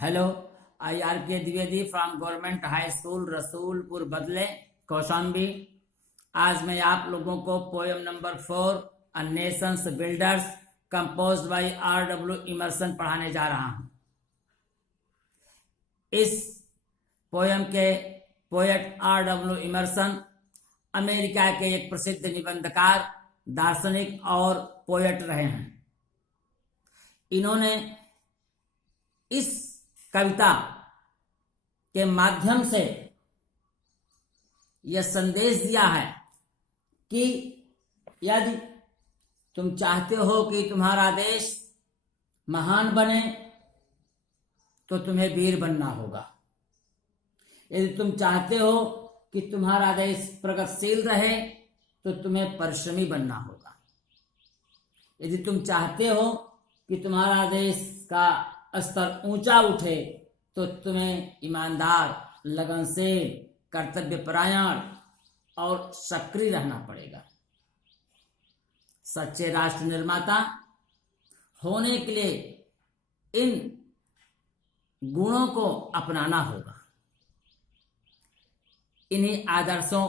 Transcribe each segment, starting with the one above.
Hello, I R K Dwivedi from government high school Rasulpur बदले कौशाम्बी। आज मैं आप लोगों को poem number 4 a nations builders composed by R.W. Emerson पढ़ाने जा रहा हूं। इस पोयम के पोएट R.W. इमर्सन अमेरिका के एक प्रसिद्ध निबंधकार, दार्शनिक और पोएट रहे हैं। इन्होंने इस कविता के माध्यम से यह संदेश दिया है कि यदि तुम चाहते हो कि तुम्हारा देश महान बने तो तुम्हें वीर बनना होगा। यदि तुम चाहते हो कि तुम्हारा देश प्रगतिशील रहे तो तुम्हें परिश्रमी बनना होगा। यदि तुम चाहते हो कि तुम्हारा देश का स्तर ऊंचा उठे तो तुम्हें ईमानदार, लगनशील, कर्तव्यपरायण और सक्रिय रहना पड़ेगा। सच्चे राष्ट्र निर्माता होने के लिए इन गुणों को अपनाना होगा। इन्हीं आदर्शों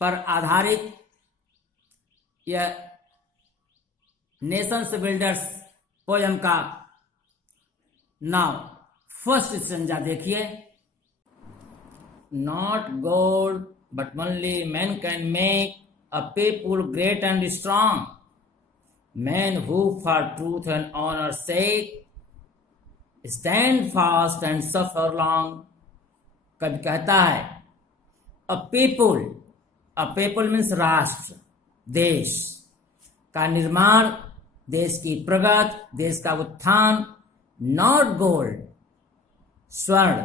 पर आधारित यह नेशंस बिल्डर्स पोयम का नाउ फर्स्ट स्टैंजा देखिए। Not God but only man can make a people great and strong, man who for truth and honour sake stand fast and suffer long. कवि कहता है अ पीपुल मीन्स राष्ट्र, देश का निर्माण, देश की प्रगति, देश का उत्थान, नॉट गोल्ड स्वर्ण,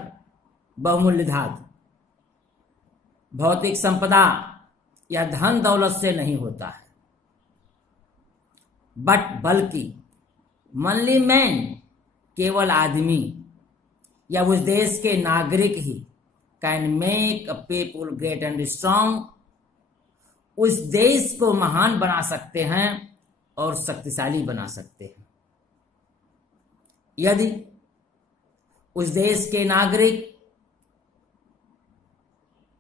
बहुमूल्य धातु, भौतिक संपदा या धन दौलत से नहीं होता है, बल्कि मनली मैन, केवल आदमी या उस देश के नागरिक he can make a people great and strong, उस देश को महान बना सकते हैं और शक्तिशाली बना सकते हैं। यदि उस देश के नागरिक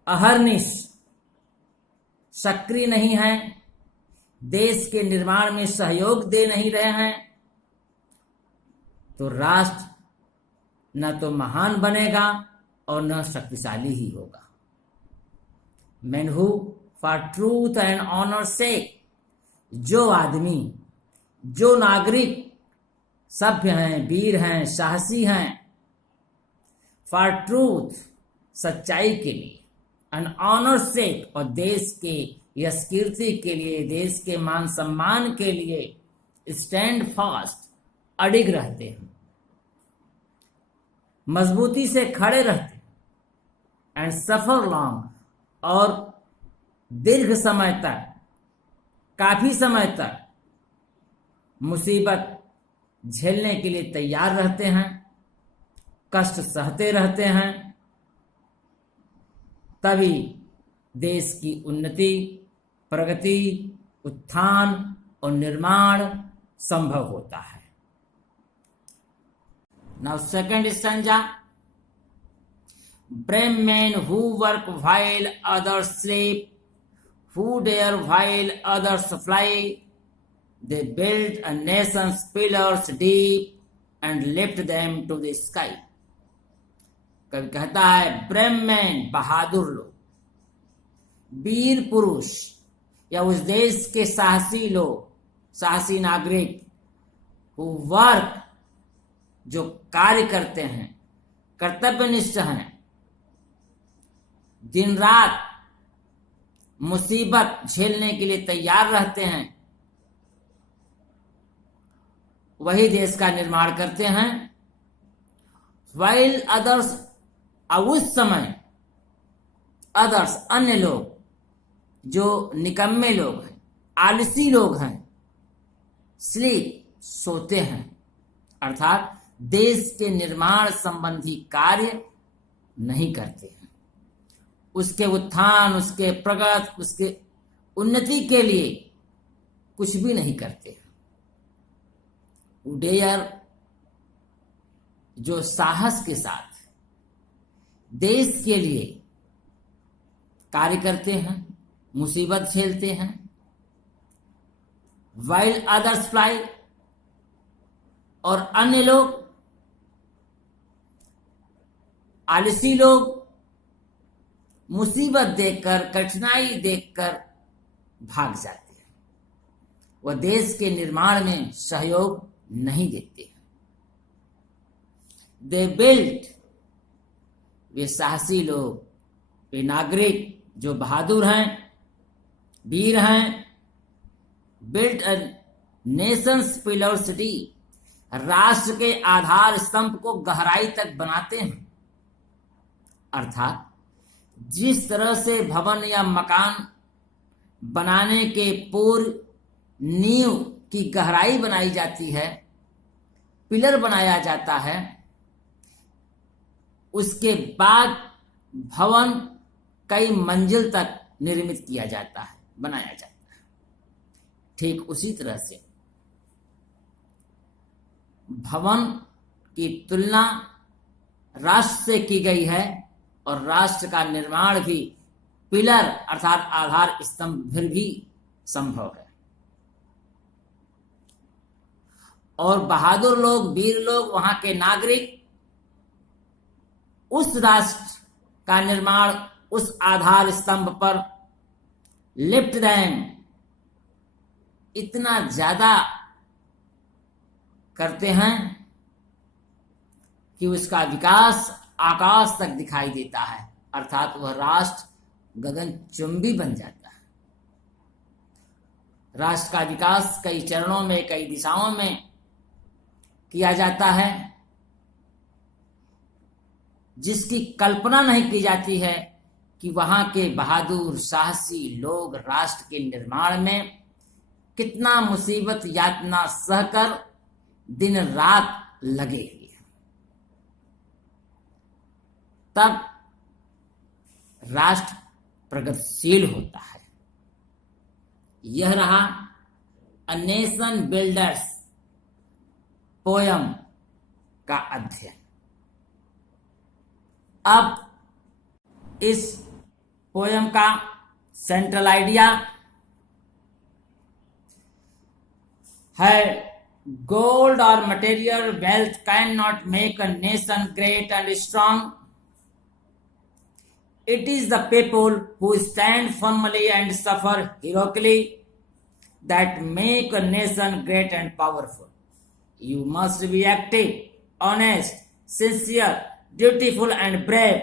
अहर्निश सक्रिय नहीं हैं, देश के निर्माण में सहयोग दे नहीं रहे हैं, तो राष्ट्र न तो महान बनेगा और न शक्तिशाली ही होगा। Man who for truth and honour sake, जो आदमी, जो नागरिक सभ्य हैं, वीर हैं, साहसी हैं, फॉर ट्रूथ सच्चाई के लिए, एंड ऑनर सेक और देश के यश कीर्ति के लिए, देश के मान सम्मान के लिए स्टैंड फास्ट अडिग रहते हैं, मजबूती से खड़े रहते हैं, एंड सफर लॉन्ग और दीर्घ समय तक, काफी समय तक मुसीबत झेलने के लिए तैयार रहते हैं, कष्ट सहते रहते हैं, तभी देश की उन्नति, प्रगति, उत्थान और निर्माण संभव होता है। Now second stanza. Brave men who work while others sleep, who dare while others fly, they build a nation's pillars deep and lift them to the sky। कवि कहता है ब्रेव मैन, बहादुर लोग, वीर पुरुष या उस देश के साहसी लोग, साहसी नागरिक, हु वर्क, जो कार्य करते हैं, कर्तव्यनिष्ठ हैं, दिन रात मुसीबत झेलने के लिए तैयार रहते हैं, वही देश का निर्माण करते हैं। while others, उस समय अदर्स, अन्य लोग, जो निकम्मे लोग हैं, आलसी लोग हैं, स्लीप, सोते हैं, अर्थात देश के निर्माण संबंधी कार्य नहीं करते हैं, उसके उत्थान, उसके प्रगति, उसके उन्नति के लिए कुछ भी नहीं करते हैं। डेयर जो साहस के साथ देश के लिए कार्य करते हैं, मुसीबत झेलते हैं, वाइल अदर्स फ्लाई, और अन्य लोग, आलसी लोग मुसीबत देखकर, कठिनाई देखकर भाग जाते हैं। वह देश के निर्माण में सहयोग नहीं देते। दे बिल्ट, वे साहसी लोग, वे नागरिक जो बहादुर हैं, वीर हैं, built a Nations pillar city, राष्ट्र के आधार स्तंभ को गहराई तक बनाते हैं। अर्थात जिस तरह से भवन या मकान बनाने के पूर्व नींव की गहराई बनाई जाती है, पिलर बनाया जाता है, उसके बाद भवन कई मंजिल तक निर्मित किया जाता है, बनाया जाता है। ठीक उसी तरह से भवन की तुलना राष्ट्र से की गई है, और राष्ट्र का निर्माण भी पिलर अर्थात आधार स्तंभ फिर भी संभव है। और बहादुर लोग, वीर लोग, वहां के नागरिक उस राष्ट्र का निर्माण उस आधार स्तंभ पर लिफ्ट देम इतना ज्यादा करते हैं कि उसका विकास आकाश तक दिखाई देता है, अर्थात वह राष्ट्र गगनचुंबी बन जाता है। राष्ट्र का विकास कई चरणों में, कई दिशाओं में किया जाता है, जिसकी कल्पना नहीं की जाती है कि वहां के बहादुर साहसी लोग राष्ट्र के निर्माण में कितना मुसीबत यातना सहकर दिन रात लगे हुए, तब राष्ट्र प्रगतिशील होता है। यह रहा अ नेशन बिल्डर्स पोयम का अध्ययन। अब इस पोयम का सेंट्रल आइडिया है, gold or material wealth cannot make a nation great and strong. It is the people who stand firmly and suffer heroically that make a nation great and powerful. You must be active, honest, sincere, dutiful and brave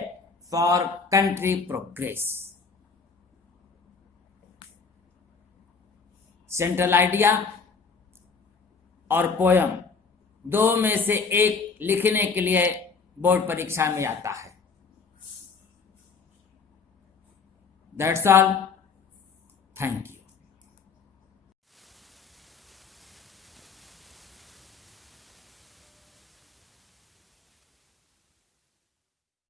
for country progress. Central idea और poem दो में से एक लिखने के लिए board परीक्षा में आता है। That's all. Thank you.